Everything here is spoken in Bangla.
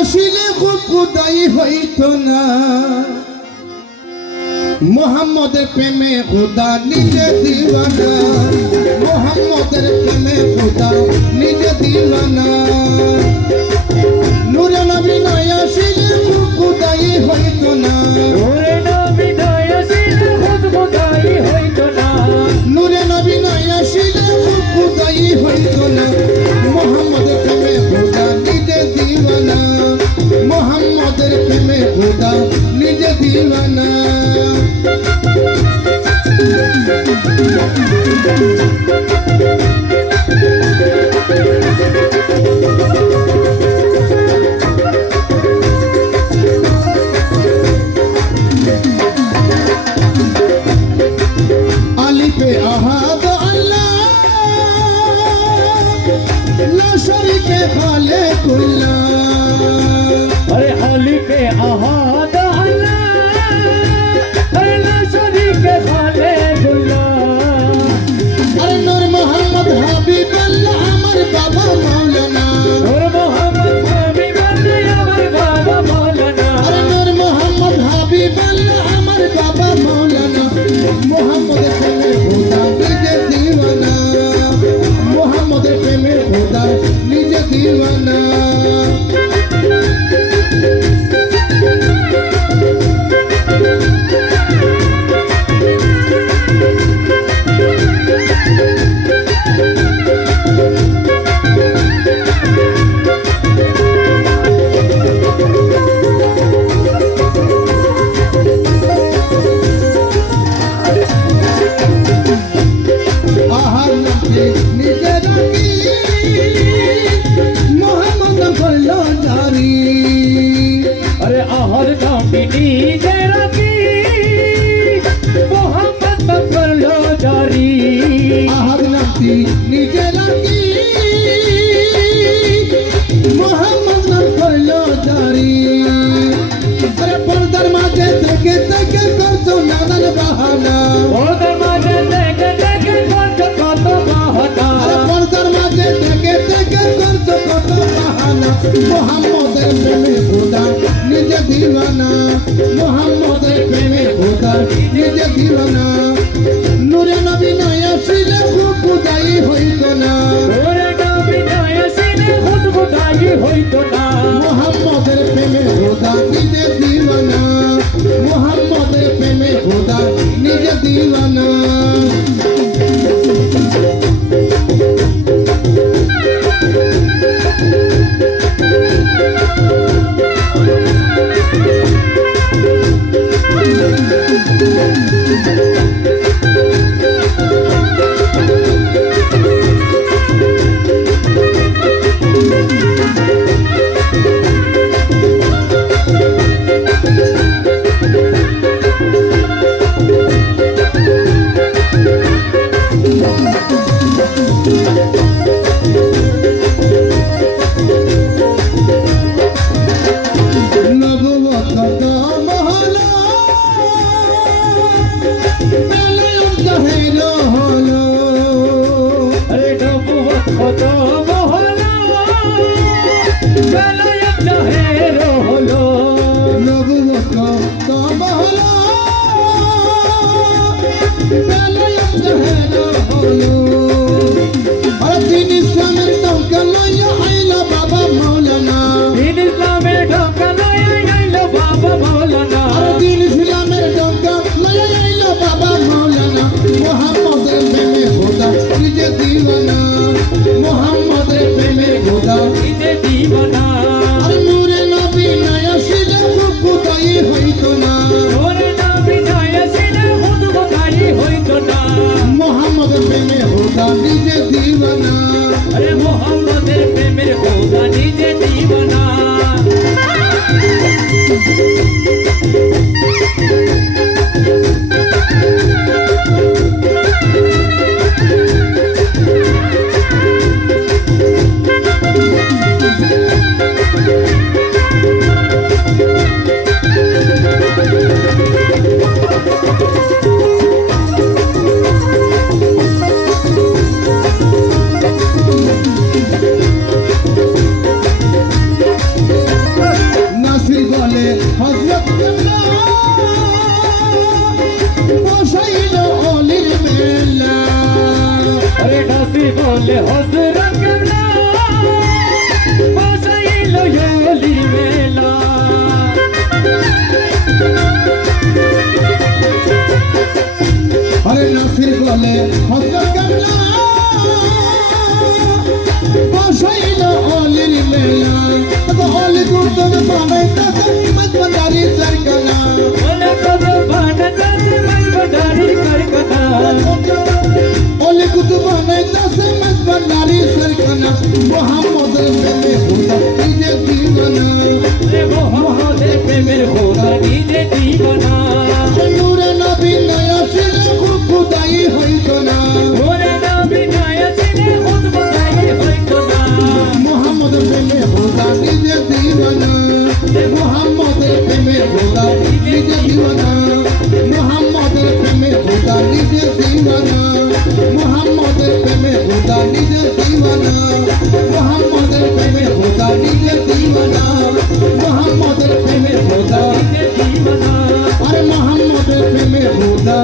আসিলে খুদাই হইতো না মোহাম্মদের প্রেমে খুদা নিজে দিওয়ানা মোহাম্মদের প্রেমে খুদা নিজে দিওয়ানা নূরে নবী নাই আসিলে খুদাই হইতো না নূরে নবী নাই আসিলে খুদাই হইতো না নূরে নবী নাই আসিলে খুদাই হইতো না মোহাম্মদের প্রেমে খুদা নিজে দিওয়ানা মোহাম্মদের প্রেমে খুদা নিজে দিওয়ানা আলিফে আহাদ আল্লাহ লা শরীকে খালিকুল্লাহ अरे हलीफे अहाद अल्लाह अरे ला शरीके खालिकुल्लाह अरे नूर मोहम्मद हबीब अल्लाह আমার বাবা মাওলানা नूर मोहम्मद हबीब अल्लाह আমার বাবা মাওলানা अरे नूर मोहम्मद हबीब अल्लाह আমার বাবা মাওলানা মোহাম্মদের প্রেমে খোদা নিজে দিওয়ানা মোহাম্মদের প্রেমে খোদা নিজে দিওয়ানা अरे आहर नामी नीजे रखी मोहम्मद कर लो जारी आहर नामी नीजे रखी मोहम्मद कर लो जारी अरे पर्दार माঝে থেকে থেকে করছো নানান বাহানা पर्दार माঝে থেকে থেকে করছো কত বাহানা अरे पर्दार माঝে থেকে থেকে করছো কত বাহানা মোহাম্মদের প্রেমে খোদা নিজে দিওয়ানা মোহাম্মদের প্রেমে খোদা নিজে দিওয়ানা নূরে নবী নাই আসিলে খুদাই হইতো না নূরে নবী নাই আসিলে খুদাই হইতো না মোহাম্মদের প্রেমে খোদা নিজে দিওয়ানা মোহাম্মদের প্রেমে খোদা নিজে দিওয়ানা अरे मोहम्मদের প্রেমের খোদা নিজে দিওয়ানা হজরত কামলা বসাইল অলির মেলা তো অলি দুর্দন বানাইতাছে মত বাজারি সরকানা ওলে কত বানাতাছে মাই বাজারি কারখানা অলি কুতু বানাইতাছে মত বাজারি সরকানা মোহাম্মদের প্রেমে খোদা নিজে দিওয়ানা রে মোহাম্মদের প্রেমের খোদা নিজে দিবানা নূরে নবী নয়া ছিল খুদাই হইতো না ওরে নবী নয়া ছিলে খুদ খোদাই হইতো না মোহাম্মদের প্রেমে খোদা নিজে দিওয়ানা মোহাম্মদের প্রেমে খোদা নিজে দিওয়ানা মোহাম্মদের প্রেমে খোদা নিজে দিওয়ানা মোহাম্মদের প্রেমে খোদা নিজে দিওয়ানা মোহাম্মদের প্রেমে খোদা নিজে দিওয়ানা মোহাম্মদের প্রেমে খোদা নিজে দিবানা আরে মোহাম্মদের প্রেমে খোদা